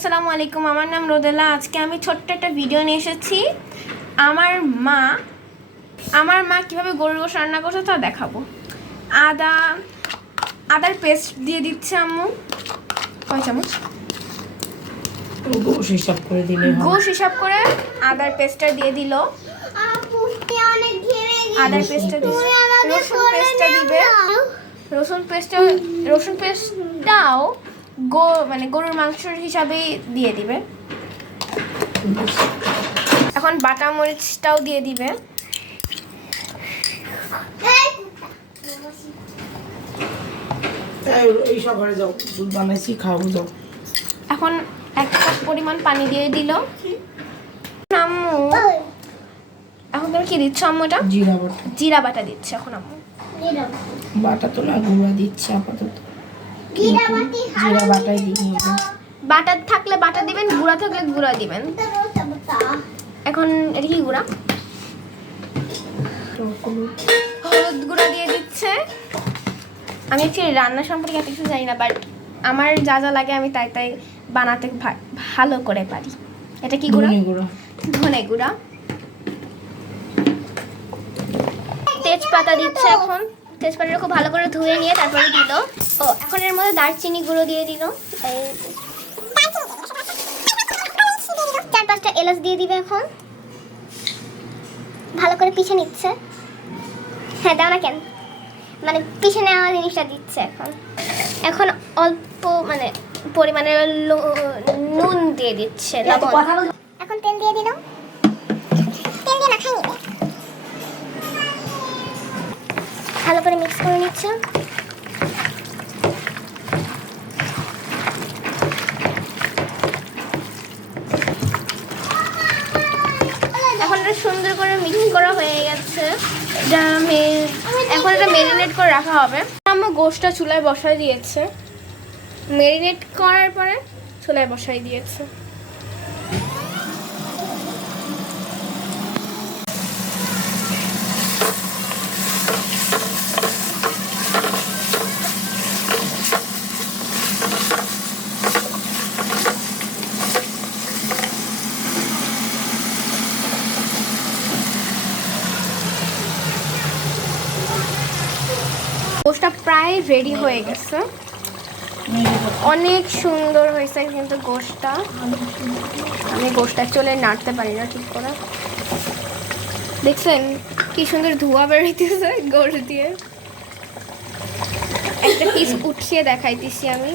আসসালামু আলাইকুম, আমার নাম রোদেলা। আজকে আমি ছোট্ট একটা ভিডিও নিয়ে এসেছি। আমার মা কিভাবে গরুর গোশত রান্না করছে তা দেখাবো। আদার পেস্ট দিয়ে দিচ্ছে আম্মু। কয় চামচ? গোশ হিসাব করে দিলে গোশ হিসাব করে আদার পেস্টটা দিয়ে দিল। আদার পেস্টটা দিচ্ছে, রসুন পেস্টটা দিবে। রসুন পেস্টটাও মানে গরুর মাংসের হিসাবেই দিয়ে দিবে। এখন বাটা মরিচটাও দিয়ে দিবে। এই সব ঘরে যাও, দুধ বানাইছি, খাবো যাও। এখন এক কাপ পরিমাণ পানি দিয়ে দিল আম্মু। এখন তুমি কি দিচ্ছ আম্মু? এটা জিরা বাটা দিচ্ছে এখন আম্মু। বাটা তো না, গুঁড়া দিচ্ছে আপাতত। জিরা বাটাই দিই। বাটা থাকলে বাটা দিবেন, গুঁড়া থাকলে গুঁড়া দিবেন। এখন এটা কি গুঁড়া? হলুদ গুঁড়া দিয়ে দিচ্ছে। আমি অ্যাকচুয়ালি রান্না সম্পর্কে এত কিছু জানি না, বাট আমার যা যা লাগে আমি তাই তাই বানাতে ভালো করে পারি। এটা কি গুঁড়া? ধনে গুঁড়া। তেজপাতা দিচ্ছে এখন। তেজপাতাটা খুব ভালো করে ধুয়ে নিয়ে তারপরে দিল। এখন এর মধ্যে দারচিনি গুঁড়ো দিয়ে দিল। 4-5টা এলাচ দিয়ে দিবে। এখন ভালো করে পিষে নিচ্ছে। হ্যাঁ, দাও না কেন, মানে পিষে নেওয়া জিনিসটা দিচ্ছে। এখন অল্প মানে পরিমাণে নুন দিয়ে দিচ্ছে, লবণ। এখন তেল দিয়ে দিল। তেল দিয়ে মাখাই নিবে। ভালো করে মিক্স করে নিচ্ছে। এখন এটা সুন্দর করে মিক্স করা হয়ে গেছে। এখন এটা ম্যারিনেট করে রাখা হবে। আমার গোশতটা চুলায় বসাই দিয়েছে। ম্যারিনেট করার পরে চুলায় বসাই দিয়েছে। গোশতটা প্রায় রেডি হয়ে গেছে। অনেক সুন্দর হয়েছে কিন্তু গোশতটা। আমি গোশতটা চলে নাড়তে পারি না ঠিক করে। দেখছেন কি সুন্দর ধোঁয়া বেরোইতেছে গোশত দিয়ে। একটা পিস উঠিয়ে দেখাইতেছি আমি।